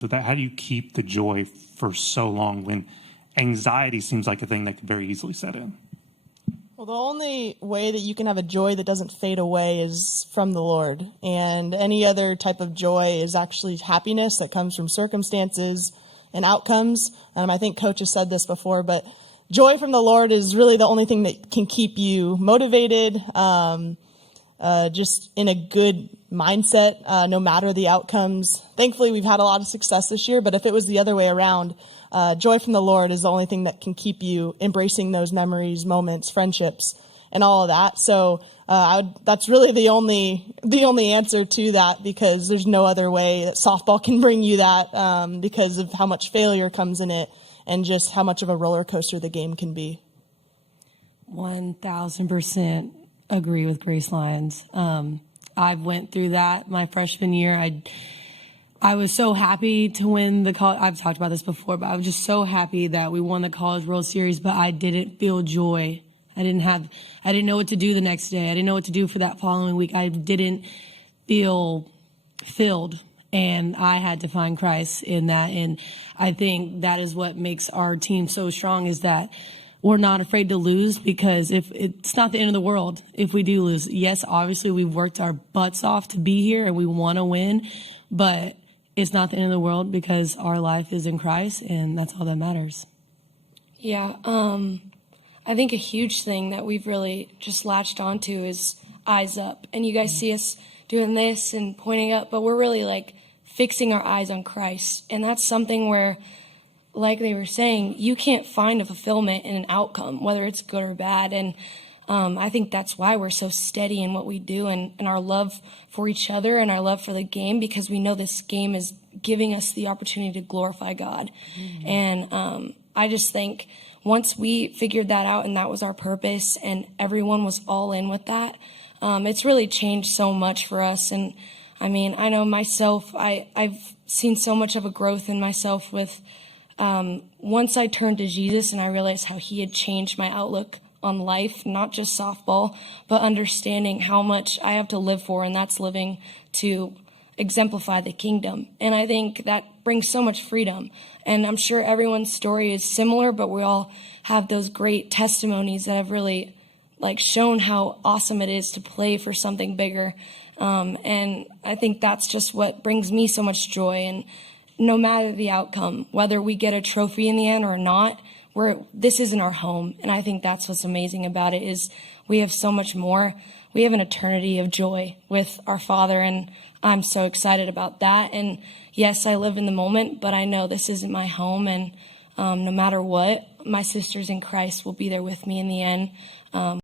So that, how do you keep the joy for so long when anxiety seems like a thing that could very easily set in? Well, the only way that you can have a joy that doesn't fade away is from the Lord. And any other type of joy is actually happiness that comes from circumstances and outcomes. I think Coach has said this before, but joy from the Lord is really the only thing that can keep you motivated, just in a good mindset, no matter the outcomes. Thankfully, we've had a lot of success this year, but if it was the other way around, joy from the Lord is the only thing that can keep you embracing those memories, moments, friendships, and all of that. So that's really the only answer to that, because there's no other way that softball can bring you that, because of how much failure comes in it and just how much of a roller coaster the game can be. 1,000% agree with Grace Lyons. I went through that my freshman year. I was so happy to win the college. I've talked about this before, but I was just so happy that we won the College World Series, but I didn't feel joy. I didn't know what to do the next day. I didn't know what to do for that following week. I didn't feel filled, and I had to find Christ in that. And I think that is what makes our team so strong, is that we're not afraid to lose, because if it's not the end of the world if we do lose. Yes, obviously we've worked our butts off to be here and we want to win, but it's not the end of the world because our life is in Christ, and that's all that matters. Yeah, I think a huge thing that we've really just latched onto is eyes up. And you guys see us doing this and pointing up, but we're really like fixing our eyes on Christ. And that's something where, like they were saying, you can't find a fulfillment in an outcome, whether it's good or bad. And I think that's why we're so steady in what we do, and our love for each other and our love for the game, because we know this game is giving us the opportunity to glorify God. Mm-hmm. And I just think once we figured that out and that was our purpose and everyone was all in with that, it's really changed so much for us. And I mean, I know myself, I've seen so much of a growth in myself with once I turned to Jesus and I realized how he had changed my outlook on life, not just softball, but understanding how much I have to live for, and that's living to exemplify the kingdom. And I think that brings so much freedom. And I'm sure everyone's story is similar, but we all have those great testimonies that have really shown how awesome it is to play for something bigger. And I think that's just what brings me so much joy. And no matter the outcome, whether we get a trophy in the end or not, this isn't our home. And I think that's what's amazing about it, is we have so much more. We have an eternity of joy with our Father, and I'm so excited about that. And yes, I live in the moment, but I know this isn't my home. And no matter what, my sisters in Christ will be there with me in the end,